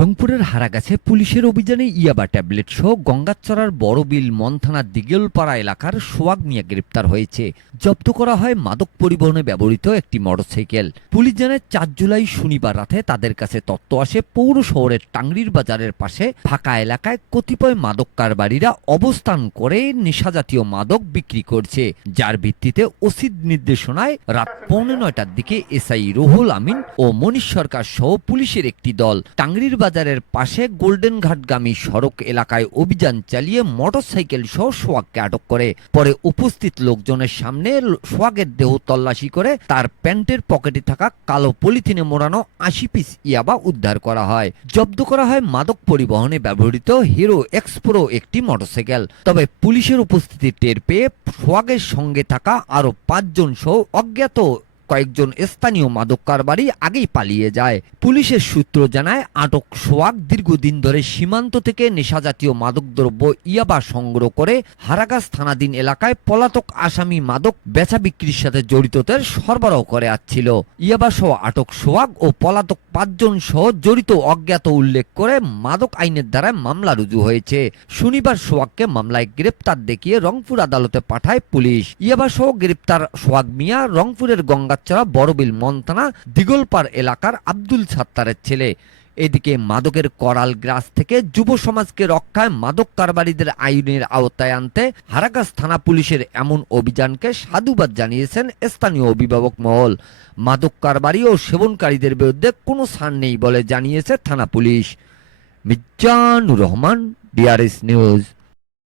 রংপুরের হারাগাছে পুলিশের অভিযানে ইয়াবা ট্যাবলেট সহ গঙ্গাচড়ার বড়বিল মন্থানা দিগেলপাড়া এলাকার সোহাগ মিয়া গ্রেপ্তার হয়েছে। জব্দ করা হয় মাদক পরিবহনে ব্যবহৃত একটি মোটরসাইকেল। পুলিশ জানায় ৪ জুলাই শনিবার রাতে তাদের কাছে তথ্য আসে পৌর শহরের টাংরির বাজারের পাশে ফাঁকা এলাকায় কতিপয় মাদক কারবারিরা অবস্থান করে নেশাজাতীয় মাদক বিক্রি করছে, যার ভিত্তিতে ওসির নির্দেশনায় রাত 9:45টার দিকে এসআই রুহুল আমিন ও মনীষ সরকার সহ পুলিশের একটি দল টাংরির বাজারের পাশে গোল্ডেন ঘাটগামী সড়ক এলাকায় অভিযান চালিয়ে মোটরসাইকেল সহ সোহাগকে আটক করে। পরে উপস্থিত লোকজনের সামনে সোহাগের দেহ তল্লাশি করে তার প্যান্টের পকেটে থাকা কালো পলিথিনে মোড়ানো ৮০ পিস ইয়াবা উদ্ধার করা হয়। জব্দ করা হয় মাদক পরিবহনে ব্যবহৃত হিরো এক্সপ্রো একটি মোটরসাইকেল। তবে পুলিশের উপস্থিতি টের পেয়ে সোহাগের সঙ্গে থাকা আরো ৫ জন সহ অজ্ঞাত কয়েকজন স্থানীয় মাদক কারবারি আগেই পালিয়ে যায়। পুলিশের সূত্র জানায়, আটক সোহাগ দীর্ঘদিন ধরে সীমান্ত থেকে নেশাজাতীয় মাদকদ্রব্য ইয়াবা সংগ্রহ করে হারাগাছ থানাধীন এলাকায় পলাতক আসামি মাদক বেচা বিক্রির সাথে জড়িতদের সরবরাহ করে আসছিল। ইয়াবা সহ আটক সোহাগ ও পলাতক ৫ জন সহ জড়িত অজ্ঞাত উল্লেখ করে মাদক আইনের দ্বারা মামলা রুজু হয়েছে। শনিবার সোহাগকে মামলায় গ্রেপ্তার দেখিয়ে রংপুর আদালতে পাঠায় পুলিশ। ইয়াবা সহ গ্রেপ্তার সোহাগ মিয়া রংপুরের গঙ্গাচড়া বড়বিল মন্থানা দিগলপাড় এলাকার আব্দুল সাত্তারের ছেলে। এদিকে মাদকের করাল গ্রাস থেকে যুব সমাজকে রক্ষায় মাদক কারবারিদের আইনের আওতায় আনতে হারাগাছ থানা পুলিশের এমন অভিযানকে সাধুবাদ জানিয়েছেন স্থানীয় অভিভাবক মহল। মাদক কারবারি ও সেবনকারীদের বিরুদ্ধে কোনো ছাড় নেই বলে জানিয়েছে থানা police. Mizanur Rahman, DRS news.